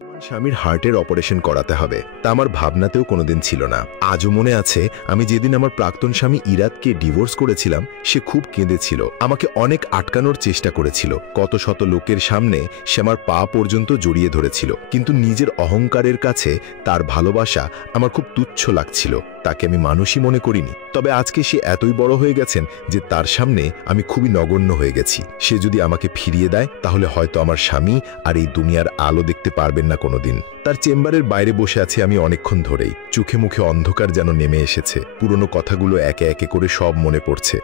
বর্তমান স্বামীর হার্টের অপারেশন করাতে হবে তা আমার ভাবনাতেও কোনোদিন ছিল না। আজও মনে আছে আমি যেদিন আমার প্রাক্তন স্বামী ইরাদকে ডিভোর্স করেছিলাম, সে খুব কেঁদেছিল, আমাকে অনেক আটকানোর চেষ্টা করেছিল, কত শত লোকের সামনে সে আমার পা পর্যন্ত জড়িয়ে ধরেছিল, কিন্তু নিজের অহংকারের কাছে তার ভালোবাসা আমার খুব তুচ্ছ লাগছিল। তাকে আমি মানুষই মনে করিনি। তবে আজকে সে এতই বড় হয়ে গেছেন যে তার সামনে আমি খুবই নগণ্য হয়ে গেছি। সে যদি আমাকে ফিরিয়ে দেয় তাহলে হয়তো আমার স্বামী আর এই দুনিয়ার আলো দেখতে পারবেন না কোনোদিন। তার চেম্বারের বাইরে বসে আছি আমি অনেকক্ষণ ধরেই। চোখে মুখে অন্ধকার যেন নেমে এসেছে। পুরনো কথাগুলো একে একে করে সব মনে পড়ছে।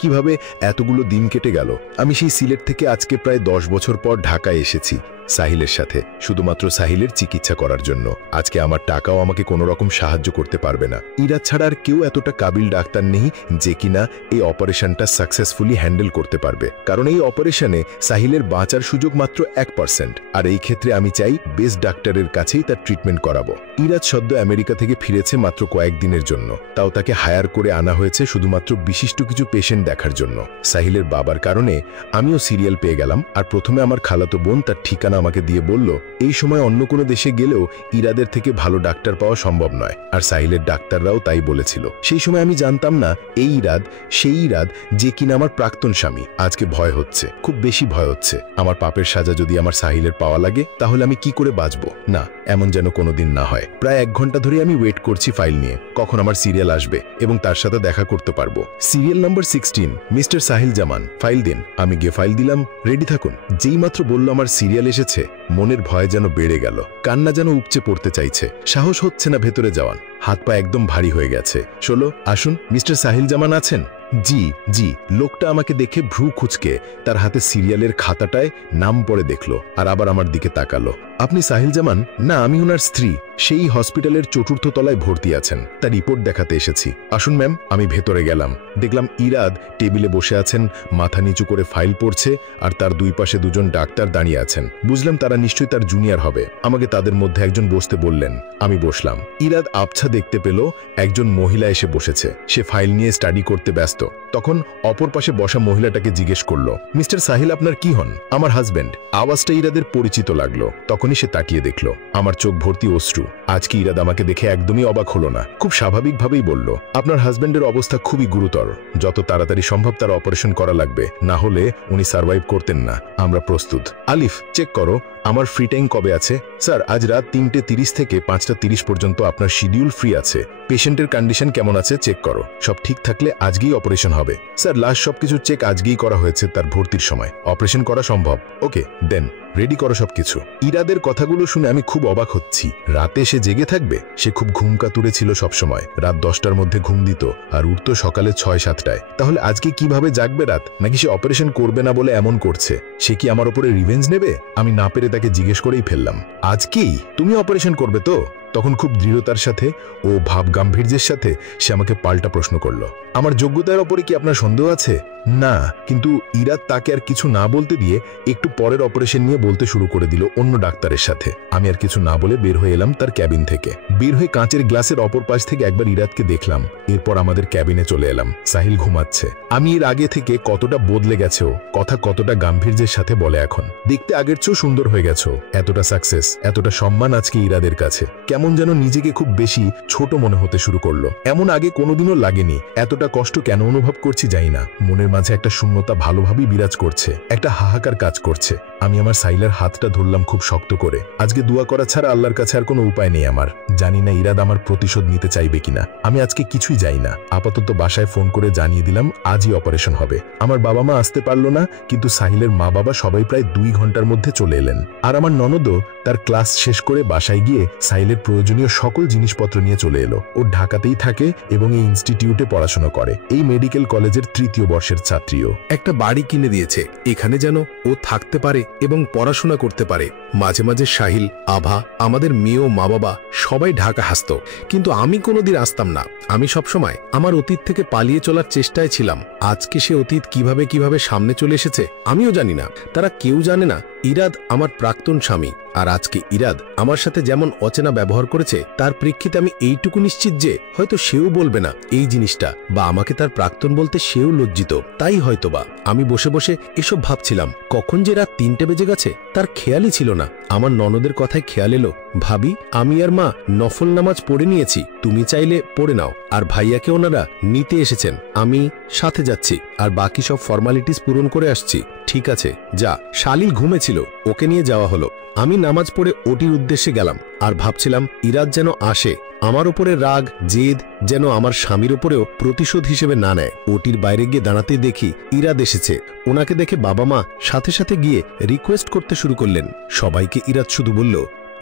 কিভাবে এতগুলো দিন কেটে গেল। আমি সেই সিলেট থেকে আজকে প্রায় 10 বছর পর ঢাকায় এসেছি সাহিলের সাথে, শুধুমাত্র সাহিলের চিকিৎসা করার জন্য। আজকে আমার টাকাও আমাকে কোনো রকম সাহায্য করতে পারবে না। ইরাদ ছাড়া আর কেউ এতটা কাবিল ডাক্তার নেই যে কিনা এই অপারেশনটা সাকসেসফুলি হ্যান্ডেল করতে পারবে, কারণ এই অপারেশনে সাহিলের বাঁচার সুযোগ মাত্র 1%। আর এই ক্ষেত্রে আমি চাই বেস্ট ডাক্তারের কাছেই তার ট্রিটমেন্ট করাবো। ইরাদ সদ্য আমেরিকা থেকে ফিরেছে মাত্র কয়েকদিনের জন্য, তাও তাকে হায়ার করে আনা হয়েছে শুধুমাত্র বিশিষ্ট কিছু পেশেন্ট দেখার জন্য। সাহিলের বাবার কারণে আমিও সিরিয়াল পেয়ে গেলাম। আর প্রথমে আমার খালাতো বোন তার ঠিকানা আমাকে দিয়ে বলল এই সময় অন্য কোনো দেশে গেলেও ইরাদের থেকে ভালো ডাক্তার পাওয়া সম্ভব নয়, আর সাহিলের ডাক্তাররাও তাই বলেছিল। সেই সময় আমি জানতাম না এই ইরাদ সেই ইরাদ যে কিনা আমার প্রাক্তন স্বামী। আজকে ভয় হচ্ছে, খুব বেশি ভয় হচ্ছে। আমার পাপের সাজা যদি আমার সাহিলের পাওয়া লাগে তাহলে আমি কি করে বাঁচবো? না, এমন যেন কোনোদিন না হয়। প্রায় 1 ঘন্টা ধরে আমি ওয়েট করছি ফাইল নিয়ে, কখন আমার সিরিয়াল আসবে এবং তার সাথে দেখা করতে পারবো। সিরিয়াল নাম্বার 16, মিস্টার সাহিল জামান, ফাইল দিন। আমি গিয়ে ফাইল দিলাম, রেডি থাকুন। যেই মাত্র বলল আমার সিরিয়াল এসেছে, মনের ভয় যেন বেড়ে গেল, কান্না যেন উপচে পড়তে চাইছে, সাহস হচ্ছে না ভেতরে যাওয়ার, হাত পা একদম ভারী হয়ে গেছে। চলো আসুন, মিস্টার সাহিল জামান আছেন? জি জি। লোকটা আমাকে দেখে ভ্রু খুঁচকে তার হাতে সিরিয়ালের খাতাটায় নাম পড়ে দেখলো, আর আবার আমার দিকে তাকালো। আপনি সাহিল জামান? না, আমি ওনার স্ত্রী। সেই হসপিটালের 4র্থ তলায় ভর্তি আছেন, তার রিপোর্ট দেখাতে এসেছি। আসুন ম্যাম। আমি ভেতরে গেলাম, দেখলাম ইরাদ টেবিলে বসে আছেন, মাথা নিচু করে ফাইল পড়ছে, আর তার দুই পাশে 2জন ডাক্তার দাঁড়িয়ে আছেন। বুঝলাম তারা নিশ্চয়ই তার জুনিয়র হবে। আমাকে তাদের মধ্যে একজন বসতে বললেন, আমি বসলাম। ইরাদ আবছা দেখতে পেল একজন মহিলা এসে বসেছে, সে ফাইল নিয়ে স্টাডি করতে ব্যস্ত। তখন অপর পাশে বসা মহিলাটাকে জিজ্ঞেস করলো, মিস্টার সাহিল আপনার কি হন? আমার হাজবেন্ড। আওয়াজটা ইরাদের পরিচিত লাগলো। তখনই সে তাকিয়ে দেখলো, আমার চোখ ভর্তি অশ্রু। আজকে ইরাদ আমাকে দেখে একদমই অবাক হলো না, খুব স্বাভাবিকভাবেই বলল, আপনার হাজবেন্ডের অবস্থা খুবই গুরুতর, যত তাড়াতাড়ি সম্ভব তার অপারেশন করা লাগবে, না হলে উনি সার্ভাইভ করতেন না। আমরা প্রস্তুত। আলিফ, চেক করো আমার ফ্রি টাইম কবে আছে। স্যার, আজ রাত 3:30 থেকে 5:30 পর্যন্ত আপনার শিডিউল ফ্রি আছে। পেশেন্টের কন্ডিশন কেমন আছে চেক করো, সব ঠিক থাকলে আজকেই অপারেশন হবে। স্যার, লাস্ট সবকিছু চেক আজকেই করা হয়েছে, তার ভর্তির সময় অপারেশন করা সম্ভব। ওকে দেন, রেডি করো সবকিছু। ইরাদের কথাগুলো শুনে আমি খুব অবাক হচ্ছি। রাতে সে জেগে থাকবে? সে খুব ঘুমকাতুরে ছিল সবসময়। রাত 10টার মধ্যে ঘুম দিত আর উঠত সকালে 6-7টায়। তাহলে আজকে কিভাবে জাগবে রাত? নাকি সে অপারেশন করবে না বলে এমন করছে? সে কি আমার উপরে রিভেঞ্জ নেবে? আমি না পেরে তাকে জিজ্ঞেস করেই ফেললাম, আজকেই তুমি অপারেশন করবে তো? তখন খুব দৃঢ়তার সাথে ও ভাব গাম্ভীর্যের সাথে সে আমাকে পাল্টা প্রশ্ন করলো, আমার যোগ্যতার ওপরে কি আপনার সন্দেহ আছে? না। কিন্তু ইরাদ তাকে আর কিছু না বলতে দিয়ে একটু পরের অপারেশন নিয়ে বলতে শুরু করে দিল অন্য ডাক্তারের সাথে। আমি আর কিছু না বলে বের হয়ে এলাম তার ক্যাবিন থেকে। বের হয়ে কাঁচের গ্লাসের অপর পাশ থেকে একবার ইরাদকে দেখলাম। এরপর আমাদের ক্যাবিনে চলে এলাম। সাহিল ঘুমাচ্ছে। আমি এর আগে থেকে কতটা বদলে গেছে ও, কথা কতটা গাম্ভীর্যের সাথে বলে এখন। দেখতে আগের চেয়েও সুন্দর হয়ে গেছো। এতটা সাকসেস, এতটা সম্মান আজকে ইরাদের কাছে। কেমন যেন নিজেকে খুব বেশি ছোট মনে হতে শুরু করলো। এমন আগে কোনোদিনও লাগেনি। এতটা কষ্ট কেন অনুভব করছি জানি না। মনের মাঝে একটা শূন্যতা ভালোভাবেই বিরাজ করছে, একটা হাহাকার কাজ করছে। আমি আমার সাইলের হাতটা ধরলাম খুব শক্ত করে। আজকে দোয়া করা ছাড়া আল্লাহর কাছে আর কোনো উপায় নেই আমার। জানি না ইরাদ আমার প্রতিশোধ নিতে চাইবে কিনা। আমি আজকে কিছুই যাই না। আপাতত বাসায় ফোন করে জানিয়ে দিলাম আজই অপারেশন হবে। আমার বাবা মা আসতে পারলো না, কিন্তু সাহিলের মা বাবা সবাই প্রায় 2 ঘন্টার মধ্যে চলে এলেন। আর আমার ননদও তার ক্লাস শেষ করে বাসায় গিয়ে সাহিলের প্রয়োজনীয় সকল জিনিসপত্র নিয়ে চলে এলো। ও ঢাকাতেই থাকে এবং এই ইনস্টিটিউটে পড়াশোনা করে। এই মেডিকেল কলেজের 3য় বর্ষের ছাত্রীও। একটা বাড়ি কিনে দিয়েছে এখানে, যেন ও থাকতে পারে এবং পড়াশোনা করতে পারে। মাঝে মাঝে সাহিল, আভা, আমাদের মেয়ে ও মা বাবা সবাই ঢাকা আসতো, কিন্তু আমি কোনোদিন আসতাম না। আমি সবসময় আমার অতীত থেকে পালিয়ে চলার চেষ্টায় ছিলাম। আজকে সে অতীত কিভাবে সামনে চলে এসেছে আমিও জানি না। তারা কেউ জানে না ইরাদ আমার প্রাক্তন স্বামী। আর আজকে ইরাদ আমার সাথে যেমন অচেনা ব্যবহার করেছে, তার প্রেক্ষিতে আমি এইটুকু নিশ্চিত যে হয়তো সেও বলবে না এই জিনিসটা, বা আমাকে তার প্রাক্তন বলতে সেও লজ্জিত। তাই হয়তোবা আমি বসে বসে এসব ভাবছিলাম। কখন যে রাত 3টে বেজে গেছে তার খেয়ালই ছিল না। আমার ননদের কথায় খেয়াল এলো, ভাবি আমি আর মা নফল নামাজ পড়ে নিয়েছি, তুমি চাইলে পড়ে নাও। আর ভাইয়াকে ওনারা নিতে এসেছেন, আমি সাথে যাচ্ছি আর বাকি সব ফর্মালিটিস পূরণ করে আসছি। ঠিক আছে যা। শালিল ঘুমেছিল, ওকে নিয়ে যাওয়া হলো। আমি নামাজ পড়ে ওটির উদ্দেশ্যে গেলাম আর ভাবছিলাম ইরাদ যেন আসে, আমার উপরে রাগ জেদ যেন আমার স্বামীর উপরেও প্রতিশোধ হিসেবে না নেয়। ওটির বাইরে গিয়ে দাঁড়াতে দেখি ইরাদ এসেছে। ওনাকে দেখে বাবা মা সাথে সাথে গিয়ে রিকোয়েস্ট করতে শুরু করলেন। সবাইকে ইরাদ শুধু বলল,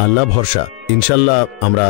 আল্লাহ ভরসা, ইনশাল্লাহ আমরা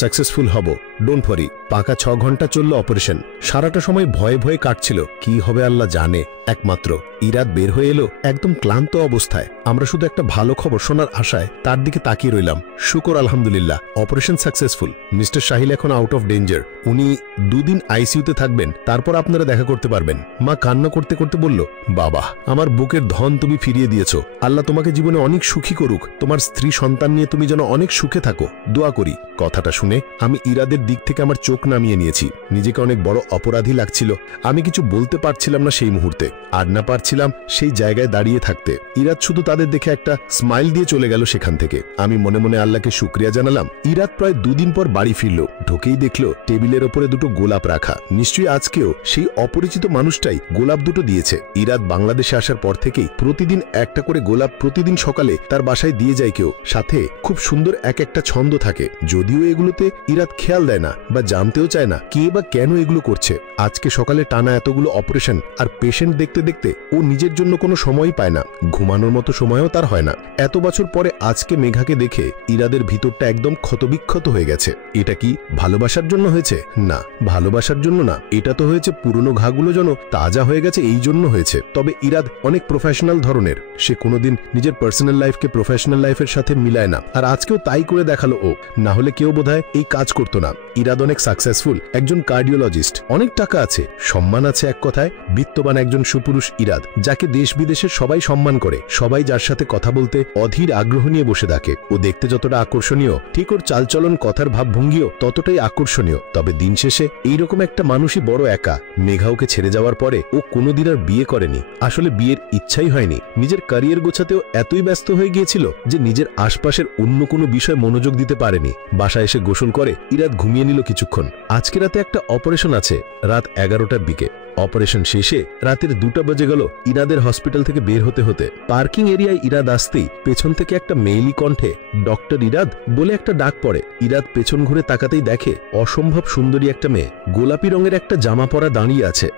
সাকসেসফুল হব, ডোন্ট ওয়ারি। পাকা 6 ঘন্টা চলল অপারেশন। সারাটা সময় ভয়ে ভয়ে কাটছিল, কি হবে আল্লাহ জানে। একমাত্র ইরাদ বের হয়ে এলো একদম ক্লান্ত অবস্থায়। আমরা শুধু একটা ভালো খবর শোনার আশায় তার দিকে তাকিয়ে রইলাম। শুকর আলহামদুলিল্লাহ, অপারেশন সাকসেসফুল। মিস্টার সাহিল এখন আউট অফ ডেঞ্জার, উনি 2 দিন আইসিইউতে থাকবেন, তারপর আপনারা দেখা করতে পারবেন। মা কান্না করতে করতে বলল, বাবা আমার বুকের ধন তুমি ফিরিয়ে দিয়েছ, আল্লাহ তোমাকে জীবনে অনেক সুখী করুক, তোমার স্ত্রী সন্তান নিয়ে তুমি যেন অনেক সুখে থাকো, দোয়া করি। কথাটা শুনে আমি ইরাদের দিক থেকে আমার চোখ নামিয়ে নিয়েছি। নিজেকে অনেক বড় অপরাধী লাগছিল। আমি কিছু বলতে পারছিলাম না সেই মুহূর্তে, আর না পারছিলাম সেই জায়গায় দাঁড়িয়ে থাকতে। ইরাদ শুধু তাদের দেখে একটা স্মাইল দিয়ে চলে গেল সেখান থেকে। আমি মনে মনে আল্লাহকে শুকরিয়া জানালাম। ইরাদ প্রায় 2 দিন পর বাড়ি ফিরল। ঢোকেই দেখলো টেবিলের ওপরে 2টো গোলাপ রাখা। নিশ্চয়ই আজকেও সেই অপরিচিত মানুষটাই গোলাপ 2টো দিয়েছে। ইরাদ বাংলাদেশে আসার পর থেকেই প্রতিদিন একটা করে গোলাপ প্রতিদিন সকালে তার বাসায় দিয়ে যায় কেউ। সাথে খুব সুন্দর একটা ছন্দ থাকে, যদিও এগুলোতে ইরাদ খেয়াল দেয় না বা জানতেও চায় না কে বা কেন এগুলো করছে। আজকে সকালে টানা এতগুলো অপারেশন আর পেশেন্ট দেখতে দেখতে ও নিজের জন্য কোনো সময়ই পায় না, ঘুমানোর মতো সময়ও তার হয় না। এত বছর পরে আজকে মেঘাকে দেখে ইরাদের ভিতরটা একদম ক্ষতবিক্ষত হয়ে গেছে। এটা কি ভালোবাসার জন্য হয়েছে? না, ভালোবাসার জন্য না, এটা তো হয়েছে পুরনো ঘাগুলো যেন তাজা হয়ে গেছে এই জন্য হয়েছে। তবে ইরাদ অনেক প্রফেশনাল ধরনের, সে কোনোদিন নিজের পার্সোনাল লাইফকে প্রফেশনাল লাইফের সাথে মিলায় না, আর আজকেও তাই করে দেখালো ও। না হলে কেউ বোধহয় এই কাজ করতো না। ইরাদ অনেক সাকসেসফুল একজন কার্ডিওলজিস্ট, অনেক টাকা আছে, সম্মান আছে, এক কথায় বিত্তবান একজন সুপুরুষ ইরাদ, যাকে দেশ বিদেশের সবাই সম্মান করে। সবাই যার সাথে কথা বলতে অধীর আগ্রহ নিয়ে বসে থাকে। ও দেখতে যতটা আকর্ষণীয়, ঠিক ওর চালচলন কথার ভাবভঙ্গিও ততটাই আকর্ষণীয়। তবে দিন শেষে এইরকম একটা মানুষই বড় একা। মেঘা ওকে ছেড়ে যাওয়ার পরে ও কোনোদিন আর বিয়ে করেনি। আসলে বিয়ের ইচ্ছাই হয়নি। নিজের ক্যারিয়ার গোছাতেও এতই ব্যস্ত হয়ে গিয়েছিল যে নিজের আশপাশের অন্য কোনো বিষয় মনোযোগ দিতে পারেনি। বাসায় এসে গোসল করে ইরাদ ঘুমিয়ে নিল কিছুক্ষণ। আজকে রাতে একটা অপারেশন আছে রাত 11টার দিকে। অপারেশন শেষে রাতের 2টা বেজে গেল ইরাদের হসপিটাল থেকে বের হতে হতে। পার্কিং এরিয়ায় ইরাদ আসতেই পেছন থেকে একটা মেয়েলি কণ্ঠে ডক্টর ইরাদ বলে একটা ডাক পড়ে। ইরাদ পেছন ঘুরে তাকাতেই দেখে অসম্ভব সুন্দরী একটা মেয়ে, গোলাপি রঙের একটা জামা পরা দাঁড়িয়ে আছে।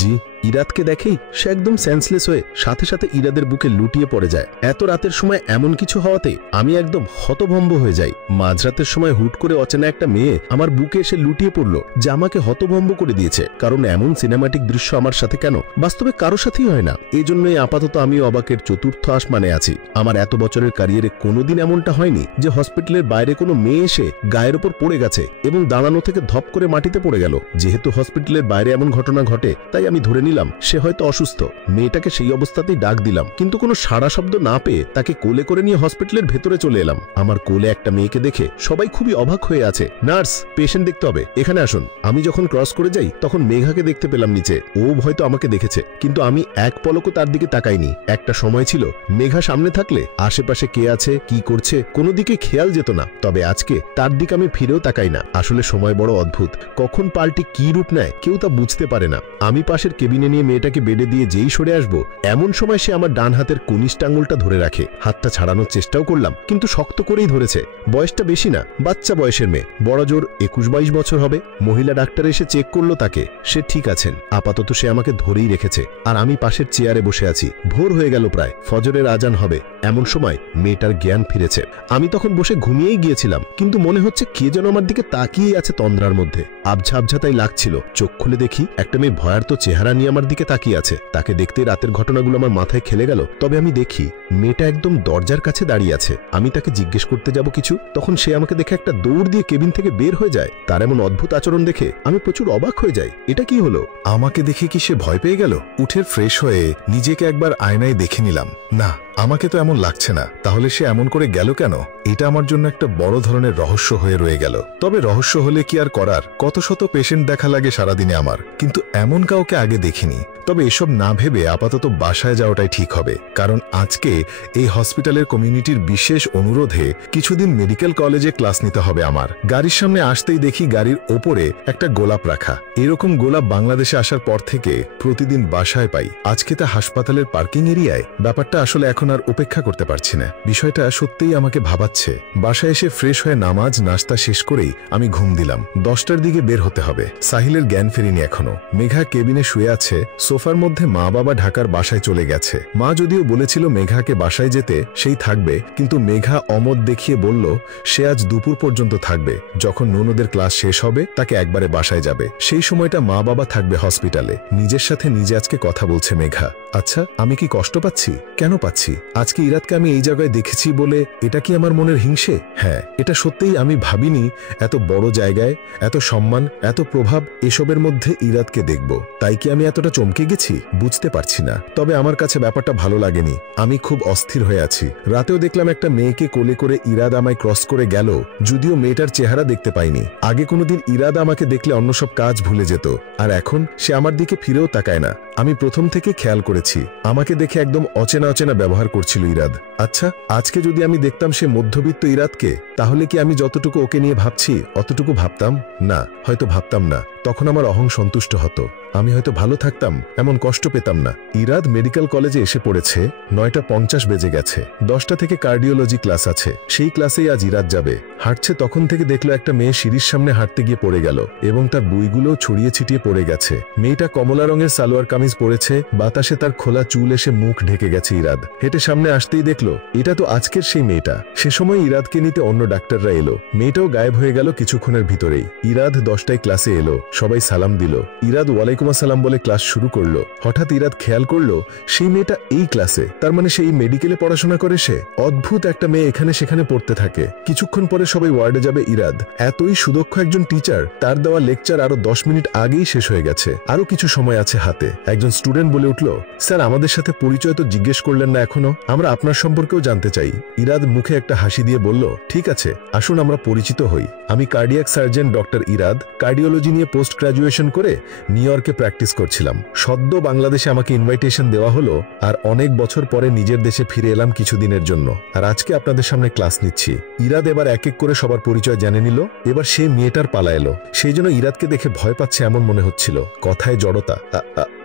জি। ইরাদকে দেখেই সে একদম সেন্সলেস হয়ে সাথে সাথে ইরাদের বুকে লুটিয়ে পড়ে যায়। এত রাতের সময় এমন কিছু হওয়াতে আমি একদম হতভম্ব হয়ে যাই। মাঝরাতের সময় হুট করে অচেনা একটা মেয়ে আমার বুকে এসে লুটিয়ে পড়লো, যা আমাকে হতভম্ব করে দিয়েছে। কারণ এমন সিনেমাটিক দৃশ্য আমার সাথে কেন বাস্তবে কারো সাথেই হয় না। এই জন্যই আপাতত আমি অবাকের 4র্থ আসমানে আছি। আমার এত বছরের ক্যারিয়ারে কোনোদিন এমনটা হয়নি যে হসপিটালের বাইরে কোনো মেয়ে এসে গায়ের ওপর পড়ে গেছে এবং দাঁড়ানো থেকে ধপ করে মাটিতে পড়ে গেল। যেহেতু হসপিটালের বাইরে এমন ঘটনা ঘটে, তাই আমি ধরে নিলাম সে হয়তো অসুস্থ। মেয়েটাকে সেই অবস্থাতেই ডাক দিলাম, কিন্তু কোনো সাড়া শব্দ না পেয়ে তাকে কোলে করে নিয়ে হসপিটালের ভেতরে চলে এলাম। আমার কোলে একটা মেয়েকে দেখে সবাই খুবই অবাক হয়ে আছে। নার্স, পেশেন্ট দেখতে হবে, এখানে আসুন। আমি যখন ক্রস করে যাই তখন মেঘাকে দেখতে পেলাম নিচে। ও হয়তো আমাকে দেখেছে, কিন্তু আমি এক পলকও তার দিকে তাকাইনি। একটা সময় ছিল মেঘা সামনে থাকলে আশেপাশে কে আছে কি করছে কোনো দিকে খেয়াল যেত না। তবে আজকে তার দিকে আমি ফিরেও তাকাই না। আসলে সময় বড় অদ্ভুত, কখন পাল্টি কি রূপ নেয় কেউ তা বুঝতে পারে না। আমি পাশের কেবিনে নিয়ে মেয়েটাকে বেডে দিয়ে যেই সরে আসবো, এমন সময় সে আমার ডান হাতের কনিষ্ঠ আঙুলটা ধরে রাখে। হাতটা ছাড়ানোর চেষ্টাও করলাম, কিন্তু শক্ত করেই ধরেছে। বয়সটা বেশি না, বাচ্চা বয়সের মেয়ে, বড় জোর 21-22 বছর হবে। মহিলা ডাক্তার এসে চেক করলো তাকে, সে ঠিক আছেন। আপাতত সে আমাকে ধরেই রেখেছে, আর আমি পাশের চেয়ারে বসে আছি। ভোর হয়ে গেল, প্রায় ফজরের আজান হবে। এমন সময় মেয়েটার জ্ঞান ফিরেছে। আমি তখন বসে ঘুমিয়েই গিয়েছিলাম, কিন্তু মনে হচ্ছে কে যেন আমার দিকে তাকিয়েই আছে তন্দ্রার মধ্যে। আবঝা আবঝা তাই লাগছিল। চোখ খুলে দেখি একটা মেয়ে ভয়ার্ত চেহারা নিয়ে আমার দিকে তাকিয়ে আছে। তাকে দেখতে রাতের ঘটনাগুলো আমার মাথায় খেলে গেল। তবে আমি দেখি মেয়েটা একদম দরজার কাছে দাঁড়িয়ে আছে। আমি তাকে জিজ্ঞেস করতে যাব কিছু, তখন সে আমাকে দেখে একটা দৌড় দিয়ে কেবিন থেকে বের হয়ে যায়। তার এমন অদ্ভুত আচরণ দেখে আমি প্রচুর অবাক হয়ে যাই। এটা কি হলো? আমাকে দেখে কি সে ভয় পেয়ে গেল? উঠে ফ্রেশ হয়ে নিজেকে একবার আয়নায় দেখে নিলাম। না, আমাকে তো এমন লাগছে না। তাহলে সে এমন করে গেল কেন? এটা আমার জন্য একটা বড় ধরনের রহস্য হয়ে রয়ে গেল। তবে রহস্য হলে কি আর করার, কত শত পেশেন্ট দেখা লাগে সারাদিনে আমার, কিন্তু এমন কাউকে আগে দেখিনি তবে এসব না ভেবে আপাতত বাসায় যাওয়াটাই ঠিক হবে, কারণ আজকে এই হসপিটালের কমিউনিটির বিশেষ অনুরোধে কিছুদিন মেডিকেল কলেজে ক্লাস নিতে হবে আমার। গাড়ির সামনে আসতেই দেখি গাড়ির ওপরে একটা গোলাপ রাখা। এরকম গোলাপ বাংলাদেশে আসার পর থেকে প্রতিদিন বাসায় পাই। আজকে তা হাসপাতালের পার্কিং এরিয়ায়। ব্যাপারটা আসলে এখন আর উপেক্ষা করতে পারছি না। বিষয়টা সত্যিই আমাকে ভাবাচ্ছে। বাসায় এসে ফ্রেশ হয়ে নামাজ নাস্তা শেষ করেই আমি ঘুম দিলাম। 10টার দিকে বের হতে হবে। সাহিলের জ্ঞান ফেরেনি এখনো। মেঘা কেবিনে শুয়ে আছে। সোফার মধ্যে মা বাবা ঢাকার বাসায় চলে গেছে। মা যদিও বলেছিল মেঘাকে বাসায় যেতে, সেই থাকবে, কিন্তু মেঘা অমত দেখিয়ে বলল সে আজ দুপুর পর্যন্ত থাকবে। যখন ননদের ক্লাস শেষ হবে তাকে একবারে বাসায় যাবে। সেই সময়টা মা বাবা থাকবে হসপিটালে। নিজের সাথে নিজে আজকে কথা বলছে মেঘা। আচ্ছা, আমি কি কষ্ট পাচ্ছি? কেন পাচ্ছি? আজকে ইরাদকে আমি এই জায়গায় দেখেছি বলে এটা কি আমার মনের হিংসে? হ্যাঁ, এটা সত্যিই আমি ভাবিনি এত বড় জায়গায় এত সম্মান, এত প্রভাব, এসবের মধ্যে ইরাদকে দেখব। তাই কি আমি এতটা চমকে গেছি? বুঝতে পারছি না। তবে আমার কাছে ব্যাপারটা ভালো লাগেনি। আমি খুব অস্থির হয়ে আছি। রাতেও দেখলাম একটা মেয়েকে কোলে করে ইরাদ আমায় ক্রস করে গেল, যদিও মেয়েটার চেহারা দেখতে পাইনি। আগে কোনোদিন ইরাদ আমাকে দেখলে অন্য সব কাজ ভুলে যেত, আর এখন সে আমার দিকে ফিরেও তাকায় না। আমি প্রথম থেকে খেয়াল করেছি আমাকে দেখে একদম অচেনা অচেনা ব্যবহার করছিল ইরাদ। আচ্ছা, আজকে যদি আমি দেখতাম সে মধ্যবিত্ত ইরাদকে, তাহলে কি আমি যতটুকু ওকে নিয়ে ভাবছি অতটুকু ভাবতাম? না, হয়তো ভাবতাম না। তখন আমার অহং সন্তুষ্ট হতো। আমি হয়তো ভালো থাকতাম, এমন কষ্ট পেতাম না। ইরাদ মেডিকেল কলেজে এসে পড়েছে। 9:50 বেজে গেছে। 10টা থেকে কার্ডিওলজি ক্লাস আছে। সেই ক্লাসেই আজ ইরাদ যাবে। হাঁটছে তখন থেকে দেখলো একটা মেয়ে সিঁড়ির সামনে হাঁটতে গিয়ে পড়ে গেল এবং তার বইগুলো ছড়িয়ে ছিটিয়ে পড়ে গেছে। মেয়েটা কমলা রঙের সালোয়ার কামিজ পরেছে। বাতাসে তার খোলা চুল এসে মুখ ঢেকে গেছে। ইরাদ হেঁটে সামনে আসতেই দেখলো এটা তো আজকের সেই মেয়েটা। সে সময় ইরাদকে নিতে অন্য ডাক্তাররা এলো। মেয়েটাও গায়েব হয়ে গেল কিছুক্ষণের ভিতরেই। ইরাদ 10টায় ক্লাসে এলো। সবাই সালাম দিল। ইরাদ ওয়ালাইকুম আসসালাম বলে ক্লাস শুরু করলো। হঠাৎ ইরাদ খেয়াল করলো সেই মেয়েটা এই ক্লাসে। তার মানে সেই মেডিকেলে পড়াশোনা করে সে। অদ্ভুত একটা মেয়ে এখানে সেখানে পড়তে থাকে। কিছুক্ষণ পরে সবাই ওয়ার্ডে যাবে। ইরাদ এতই সুদক্ষ একজন টিচার, তার দেওয়া লেকচার আরো 10 মিনিট আগেই শেষ হয়ে গেছে। আরো কিছু সময় আছে হাতে। একজন স্টুডেন্ট বলে উঠল, স্যার আমাদের সাথে পরিচয় তো জিজ্ঞেস করলেন না এখনো, আমরা আপনার সম্পর্কেও জানতে চাই। ইরাদ মুখে একটা হাসি দিয়ে বলল, ঠিক আছে, আসুন আমরা পরিচিত হই। আমি cardiac surgeon doctor Irad. Cardiology নিয়ে পোস্ট গ্রাজুয়েশন করে নিউ ইয়র্কে প্র্যাকটিস করছিলাম। সদ্য বাংলাদেশে আমাকে ইনভাইটেশন দেওয়া হলো, আর অনেক বছর পরে নিজের দেশে ফিরে এলাম কিছুদিনের জন্য। আর আজকে আপনাদের সামনে ক্লাস নিচ্ছি। ইরাদ এবার এক এক করে সবার পরিচয় জেনে নিল। এবার সে মেয়েটার পালা এলো। সেই জন্য ইরাদকে দেখে ভয় পাচ্ছে এমন মনে হচ্ছিল। কথায় জড়তা।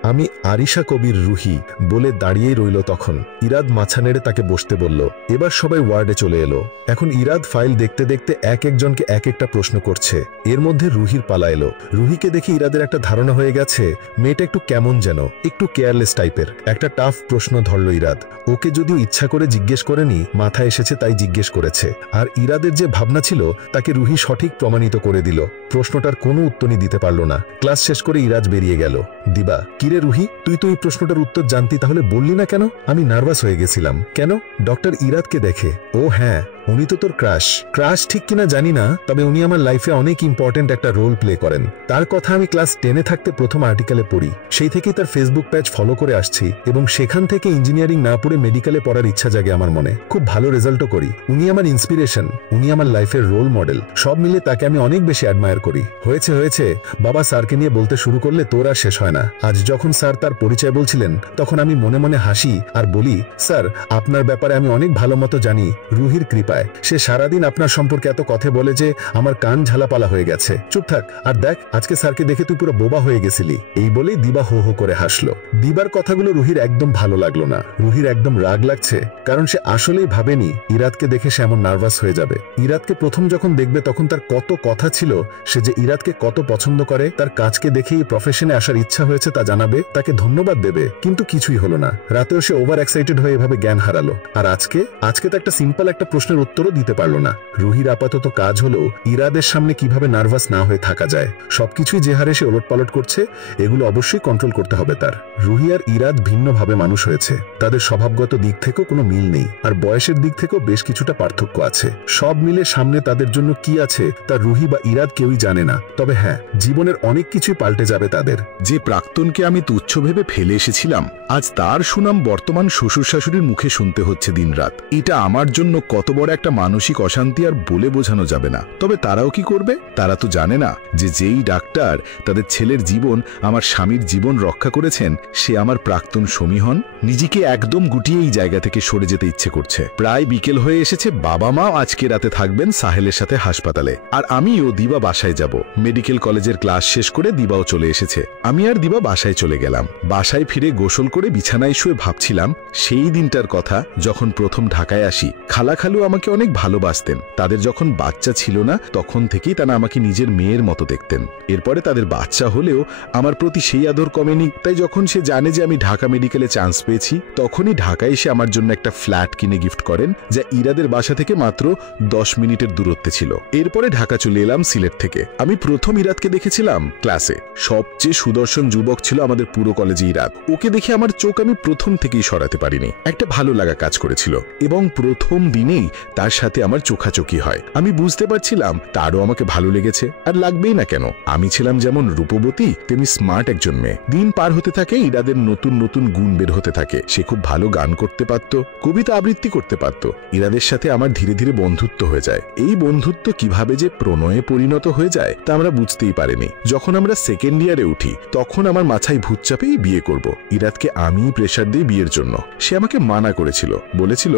আমি আরিশা কবির রুহি বলে দাঁড়িয়েই রইল। তখন ইরাদ মাথা নেড়ে তাকে বসতে বলল। এবার সবাই ওয়ার্ডে চলে এলো। এখন ইরাদ ফাইল দেখতে দেখতে এক একজনকে এক একটা প্রশ্ন করছে। এর মধ্যে রুহির পালা এলো। রুহিকে দেখে ইরাদের একটা ধারণা হয়ে গেছে মেয়েটা একটু কেমন যেন, একটু কেয়ারলেস টাইপের। একটা টাফ প্রশ্ন ধরল ইরাদ। ওকে যদিও ইচ্ছা করে জিজ্ঞেস করেনি, মাথায় এসেছে তাই জিজ্ঞেস করেছে। আর ইরাদের যে ভাবনা ছিল তাকে রুহি সঠিক প্রমাণিত করে দিল। প্রশ্নটার কোনো উত্তরই দিতে পারল না। ক্লাস শেষ করে ইরাজ বেরিয়ে গেল। দিবা, কিরে রুহি, তুই তো এই প্রশ্নটার উত্তর জানতি, তাহলে বললি না কেন? আমি নার্ভাস হয়ে গেছিলাম। কেন? ডক্টর ইরাদকে দেখে। ও হ্যাঁ, উনি তো তোর ক্রাশ ঠিক কিনা জানি না, তবে উনি আমার লাইফে অনেক ইম্পর্টেন্ট একটা রোল প্লে করেন। তার কথা আমি ক্লাস 10-এ থাকতে প্রথম আর্টিকেলে পড়ি। সেই থেকেই তার ফেসবুক পেজ ফলো করে আসছি এবং সেখান থেকে ইঞ্জিনিয়ারিং না পড়ে মেডিকেলে পড়ার ইচ্ছা জাগে আমার মনে। খুব ভালো রেজাল্টও করি। উনি আমার ইন্সপিরেশন, উনি আমার লাইফের রোল মডেল। সব মিলে তাকে আমি অনেক বেশি অ্যাডমায়ার করি। হয়েছে বাবা স্যারকে নিয়ে বলতে শুরু করলে তোর আর শেষ হয় না। আজ যখন স্যার তার পরিচয় বলছিলেন তখন আমি মনে মনে হাসি আর বলি, স্যার আপনার ব্যাপারে আমি অনেক ভালো মতো জানি। রুহির কৃপায় সে সারাদিন আপনার সম্পর্কে এত কথা বলে যে আমার কান ঝালাপালা হয়ে গেছে। চুপ থাক, আর দেখ আজকে স্যারকে দেখে তুই পুরো বোবা হয়ে গেছিলি। এই বলেই দিবা হো হো করে হাসলো। দিবার কথাগুলো রুহির একদম ভালো লাগলো না। রুহির একদম রাগ লাগছে, কারণ সে আসলেই ভাবেনি ইরাদকে দেখে সে এমন নার্ভাস হয়ে যাবে। ইরাদকে প্রথম যখন দেখবে তখন তার কত কথা ছিল, সে যে ইরাদকে কত পছন্দ করে, তার কাজকে দেখেই প্রফেশনে আসার ইচ্ছা হয়েছে তা জানাবে, তাকে ধন্যবাদ দেবে, কিন্তু কিছুই হলো না। রাতেও সে ওভার এক্সাইটেড হয়ে এভাবে জ্ঞান হারালো। আর আজকে তো একটা সিম্পল একটা প্রশ্নের উত্তরও দিতে পারলো না। রুহির আপাতত কাজ হলো ইরাদের সামনে কিভাবে নার্ভাস না হয়ে থাকা যায়। সবকিছুই যে হারে সে ওলটপালট করছে, এগুলো অবশ্যই কন্ট্রোল করতে হবে তার। রুহি আর ইরাদ ভিন্নভাবে মানুষ হয়েছে। তাদের স্বভাবগত দিক থেকেও কোনো মিল নেই, আর বয়সের দিক থেকেও বেশ কিছুটা পার্থক্য আছে। সব মিলে সামনে তাদের জন্য কি আছে তা রুহি বা ইরাদ কেউই জানে না। তবে হ্যাঁ, জীবনের অনেক কিছুই পাল্টে যাবে তাদের। যে প্রাক্তনকে আমি তুচ্ছ ভেবে ফেলে এসেছিলাম, আজ তার সুনাম বর্তমান শ্বশুর শাশুড়ির মুখে শুনতে হচ্ছে দিনরাত। এটা আমার জন্য কত বড় পরে একটা মানসিক অশান্তি আর বলে বোঝানো যাবে না। তবে তারাও কি করবে? তারা তো জানে না যে যেই ডাক্তার তাদের ছেলের জীবন, আমার স্বামীর জীবন রক্ষা করেছেন, সে আমার প্রাক্তন স্বামী হন। নিজেকে একদম গুটিয়ে এই জায়গা থেকে সরে যেতে ইচ্ছে করছে। প্রায় বিকেল হয়ে এসেছে। বাবা মা আজকে রাতে থাকবেন সাহেলের সাথে হাসপাতালে, আর আমি ও দিবা বাসায় যাব। মেডিকেল কলেজের ক্লাস শেষ করে দিবাও চলে এসেছে। আমি আর দিবা বাসায় চলে গেলাম। বাসায় ফিরে গোসল করে বিছানায় শুয়ে ভাবছিলাম সেই দিনটার কথা, যখন প্রথম ঢাকায় আসি। খালা খালু আমাকে অনেক ভালোবাসতেন। তাদের যখন বাচ্চা ছিল না তখন থেকেই তারা আমাকে নিজের মেয়ের মতো দেখতেন। এরপরে তাদের বাচ্চা হলেও আমার প্রতি সেই আদর কমেনি। তাই যখন সে জানে যে আমি ঢাকা মেডিকেলে চান্স পেয়েছি, তখনই ঢাকায় এসে আমার জন্য একটা ফ্ল্যাট কিনে গিফট করেন, যা ইরাদের বাসা থেকে মাত্র 10 মিনিটের দূরত্বে ছিল। এরপরে ঢাকা চলে এলাম সিলেট থেকে। আমি প্রথম ইরাদকে দেখেছিলাম ক্লাসে। সবচেয়ে সুদর্শন যুবক ছিল আমাদের পুরো কলেজে ইরাদ। ওকে দেখে আমার চোখ আমি প্রথম থেকেই সরাতে পারিনি। একটা ভালো লাগা কাজ করেছিল এবং প্রথম দিনেই তার সাথে আমার চোখাচোখি হয়। আমি বুঝতে পারছিলাম তারও আমাকে ভালো লেগেছে, আর লাগবেই না কেন। আমি ছিলাম যেমন রূপবতী তেমনি স্মার্ট একজন মেয়ে। দিন পার হতে থাকে, ইরাদের নতুন নতুন গুণ বের হতে থাকে। সে খুব ভালো গান করতে পারত, কবিতা আবৃত্তি করতে পারত। ইরাদের সাথে আমার ধীরে ধীরে বন্ধুত্ব হয়ে যায়। এই বন্ধুত্ব কিভাবে যে প্রণয়ে পরিণত হয়ে যায় তা আমরা বুঝতেই পারিনি। যখন আমরা সেকেন্ড ইয়ারে উঠি তখন আমার মাথায় ভূত চাপেই বিয়ে করব। ইরাদকে আমি প্রেশার দিই বিয়ের জন্য। সে আমাকে মানা করেছিল, বলেছিল,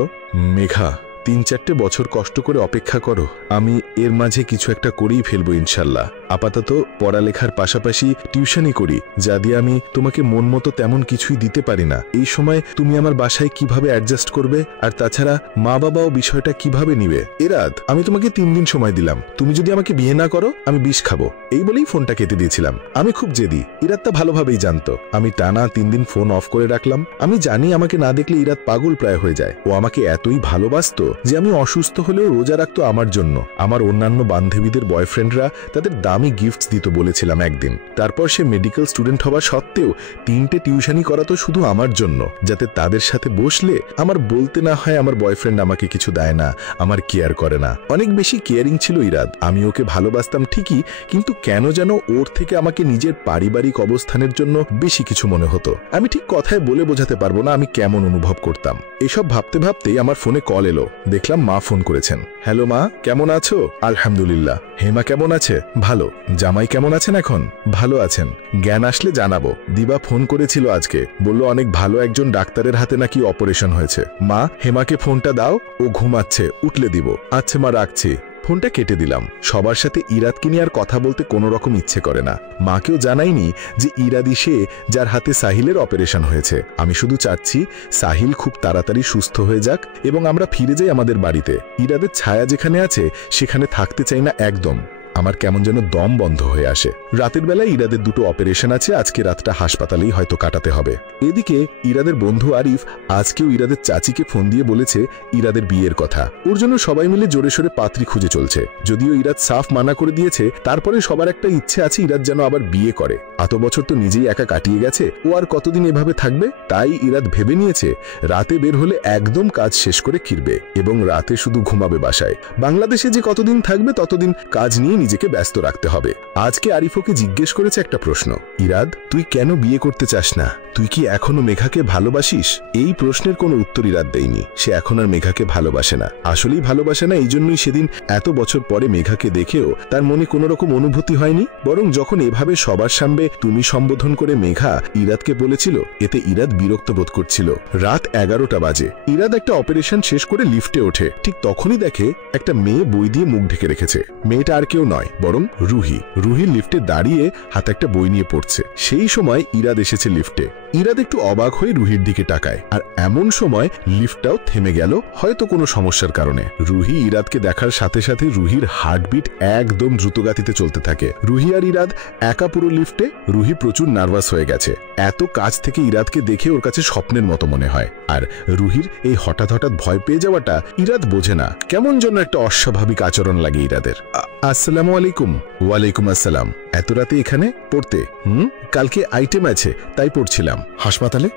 মেঘা 3-4 বছর কষ্ট করে অপেক্ষা করো, আমি এর মাঝে কিছু একটা করেই ফেলবো ইনশাল্লাহ। আপাতত পড়ালেখার পাশাপাশি টিউশনই করি, যা দিয়ে আমি তোমাকে মন মতো তেমন কিছুই দিতে পারি না। এই সময় তুমি আমার বাসায় কিভাবে অ্যাডজাস্ট করবে, আর তাছাড়া মা বাবাও বিষয়টা কিভাবে নিবে? ইরাদ, আমি তোমাকে 3 দিন সময় দিলাম। তুমি যদি আমাকে বিয়ে না করো আমি বিষ খাবো। এই বলেই ফোনটা কেটে দিয়েছিলাম। আমি খুব জেদি। ইরাদ তা ভালোভাবেই জানতো। আমি টানা 3 দিন ফোন অফ করে রাখলাম। আমি জানি আমাকে না দেখলে ইরাদ পাগল প্রায় হয়ে যায়। ও আমাকে এতই ভালোবাসতো যে আমি অসুস্থ হলেও রোজা রাখতো আমার জন্য। আমার অন্যান্য বান্ধবীদের বয়ফ্রেন্ডরা তাদের দামি গিফটস দিত বলেছিলাম একদিন। তারপর সে মেডিকেল স্টুডেন্ট হওয়া সত্ত্বেও 3টে টিউশনই করাতো শুধু আমার জন্য, যাতে তাদের সাথে বসলে আমার বলতে না হয় আমার বয়ফ্রেন্ড আমাকে কিছু দেয় না, আমার কেয়ার করে না। অনেক বেশি কেয়ারিং ছিল ইরাদ। আমি ওকে ভালোবাসতাম ঠিকই, কিন্তু কেন যেন ওর থেকে আমাকে নিজের পারিবারিক অবস্থানের জন্য বেশি কিছু মনে হতো। আমি ঠিক কথায় বলে বোঝাতে পারবো না আমি কেমন অনুভব করতাম। এসব ভাবতে ভাবতেই আমার ফোনে কল এলো। দেখলাম মা ফোন করেছেন। হ্যালো মা, কেমন আছো? আলহামদুলিল্লাহ। হেমা কেমন আছে? ভালো। জামাই কেমন আছেন এখন? ভালো আছেন। জ্ঞান আসলে জানাবো। দিবা ফোন করেছিল আজকে, বলল অনেক ভালো একজন ডাক্তারের হাতে নাকি অপারেশন হয়েছে। মা, হেমাকে ফোনটা দাও, ও ঘুমাচ্ছে, উঠলে দিব। আচ্ছা মা, রাখছি। ফোনটা কেটে দিলাম। সবার সাথে ইরাদকে নিয়ে আর কথা বলতে কোনো রকম ইচ্ছে করে না। মাকেও জানাইনি যে ইরাদি সে যার হাতে সাহিলের অপারেশন হয়েছে। আমি শুধু চাচ্ছি সাহিল খুব তাড়াতাড়ি সুস্থ হয়ে যাক এবং আমরা ফিরে যাই আমাদের বাড়িতে। ইরাদের ছায়া যেখানে আছে সেখানে থাকতে চাই না একদম। আমার কেমন যেন দম বন্ধ হয়ে আসে। রাতের বেলায় ইরাদের 2টো অপারেশন আছে। আজকে রাতটা হাসপাতালেই হয়তো কাটাতে হবে। এদিকে ইরাদের বন্ধু আরিফ আজকেও ইরাদের চাচিকে ফোন দিয়ে বলেছে ইরাদের বিয়ের কথা। ওর জন্য সবাই মিলে জোরে সোরে পাত্রী খুঁজে চলছে। যদিও ইরাদ সাফ মানা করে দিয়েছে, তারপরে সবার একটা ইচ্ছে আছে ইরাদ যেন আবার বিয়ে করে। এত বছর তো নিজেই একা কাটিয়ে গেছে, ও আর কতদিন এভাবে থাকবে? তাই ইরাদ ভেবে নিয়েছে রাতে বের হলে একদম কাজ শেষ করে ফিরবে এবং রাতে শুধু ঘুমাবে বাসায়। বাংলাদেশে যে কতদিন থাকবে ততদিন কাজ নিয়ে নিজেকে ব্যস্ত রাখতে হবে। আজকে আরিফ ওকে জিজ্ঞেস করেছে একটা প্রশ্ন, ইরাদ তুই কেন বিয়ে করতে চাস না? তুই কি এখনো মেঘাকে ভালোবাসিস? এই প্রশ্নের কোনো উত্তর ইরাদ দেয়নি। সে এখন আর মেঘাকে ভালোবাসে না। আসলেই ভালোবাসে না। এই জন্যই সেদিন এত বছর পরে মেঘাকে দেখেও তার মনে কোনো রকম অনুভূতি হয়নি। বরং যখন এভাবে সবার সামনে তুমি সম্বোধন করে মেঘা ইরাদকে বলেছিল, এতে ইরাদ বিরক্ত বোধ করছিল। রাত 11টা বাজে। ইরাদ একটা অপারেশন শেষ করে লিফটে ওঠে। ঠিক তখনই দেখে একটা মেয়ে বই দিয়ে মুখ ঢেকে রেখেছে। মেয়েটা আর কেউ নয়, বরং রুহি। রুহি লিফটে দাঁড়িয়ে হাতে একটা বই নিয়ে পড়ছে। সেই সময় ইরাদ এসেছে লিফটে। ইরাদ একটু অবাক হয়ে রুহির দিকে তাকায়। আর এমন সময় লিফটটাও থেমে গেল, হয়তো কোনো সমস্যার কারণে। রুহি ইরাদকে দেখার সাথে সাথে রুহির হার্টবিট একদম দ্রুতগতিতে চলতে থাকে। রুহি আর ইরাদ একা পুরো লিফটে। রুহি প্রচুর নার্ভাস হয়ে গেছে। এত কাছ থেকে ইরাদকে দেখে ওর কাছে স্বপ্নের মতো মনে হয়। আর রুহির এই হঠাৎ হঠাৎ ভয় পেয়ে যাওয়াটা ইরাদ বোঝে না। কেমন যেন একটা অস্বাভাবিক আচরণ লাগে ইরাদের। আসসালামু আলাইকুম। ওয়ালাইকুম আসসালাম। এত রাতে এখানে পড়তে? কালকে আইটেম আছে তাই পড়ছিলাম। হাসপাতালে?